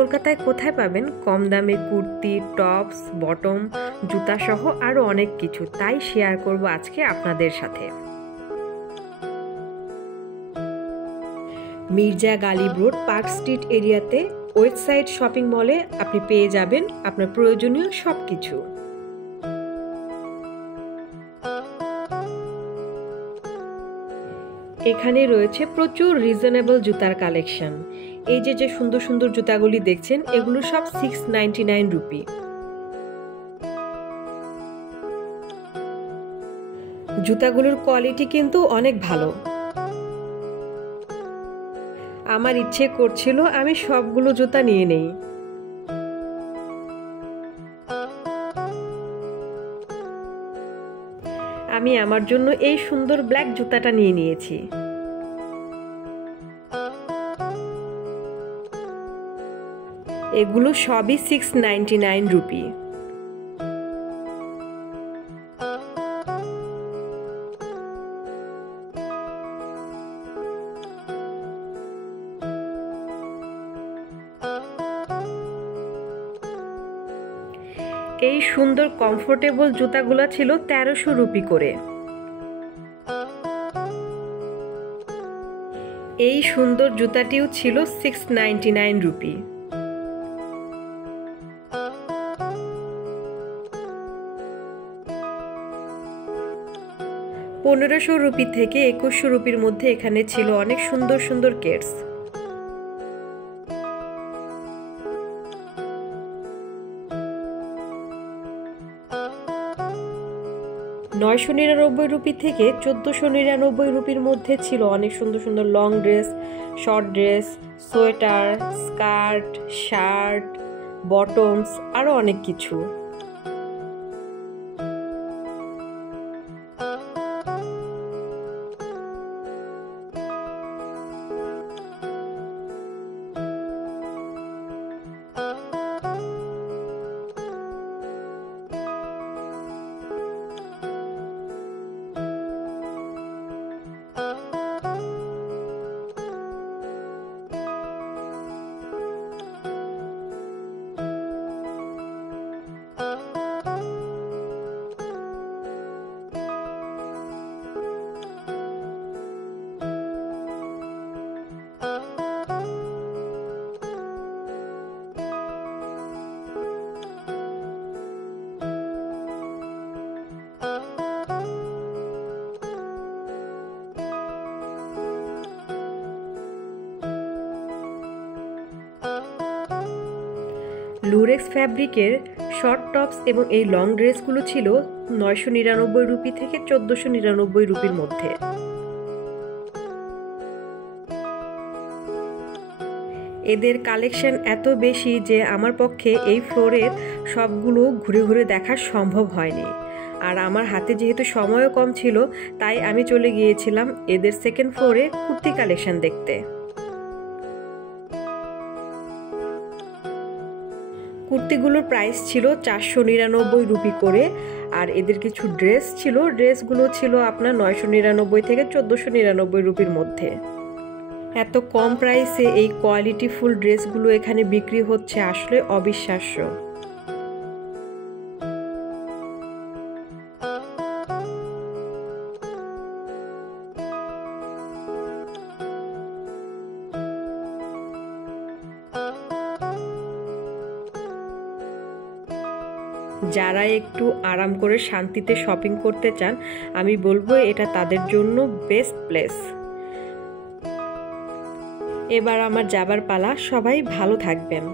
কলকাতায় কোথায় পাবেন কম দামে কুর্তি, টপস, বটম, জুতা সহ আরো অনেক কিছু, তাই শেয়ার করব আজকে আপনাদের সাথে। Mirza Ghalib Road Park Street এরিয়াতে ওয়েস্টসাইড শপিং মলে আপনি পেয়ে যাবেন আপনার প্রয়োজনীয় সবকিছু। এখানে রয়েছে প্রচুর রিজনেবল জুতার কালেকশন। এই যে সুন্দর সুন্দর জুতাগুলি দেখছেন, এগুলো সব 699 রুপি। জুতাগুলোর কোয়ালিটি কিন্তু অনেক ভালো। আমার ইচ্ছে করছিল আমি সবগুলো জুতা নিয়ে নেই। আমি আমার জন্য এই সুন্দর ব্ল্যাক জুতাটা নিয়ে নিয়েছি। এগুলো সবই 699 রুপি। এই সুন্দর কমফোর্টেবল জুতাগুলো ছিল 1300 রুপি করে। এই সুন্দর জুতাটিও ছিল 699 রুপি। $1500 রুপি থেকে 2100 রুপির মধ্যে এখানে ছিল অনেক সুন্দর সুন্দর কেটস। $999 রুপি থেকে 1499 রুপির মধ্যে ছিল অনেক সুন্দর সুন্দর long dress, short dress, sweater, skirt, shirt, bottoms, আরো অনেক কিছু। লুরেক্স ফ্যাব্রিকের শর্ট টপস এবং এই লং ড্রেসগুলো ছিল 999 রুপি থেকে 1499 রুপির মধ্যে। এদের কালেকশন এত বেশি যে আমার পক্ষে এই ফ্লোরের সবগুলো ঘুরে ঘুরে দেখা সম্ভব হয়নি। আর আমার হাতে যেহেতু সময়ও কম ছিল, তাই আমি চলে গিয়েছিলাম এদের সেকেন্ড ফ্লোরে কুর্তি কালেকশন দেখতে। কুর্তিগুলোর প্রাইস ছিল 499 রুপি করে, আর এদের কিছু ড্রেস ছিল, ড্রেসগুলো ছিল আপনার 999 থেকে 1499 রুপির মধ্যে। এত কম প্রাইসে এই কোয়ালিটিফুল ড্রেসগুলো এখানে বিক্রি হচ্ছে আসলে অবিশ্বাস্য। যারা একটু আরাম করে শান্তিতে শপিং করতে চান, আমি বলবো এটা তাদের জন্য বেস্ট প্লেস। এবার আমার যাবার পালা। সবাই ভালো থাকবেন।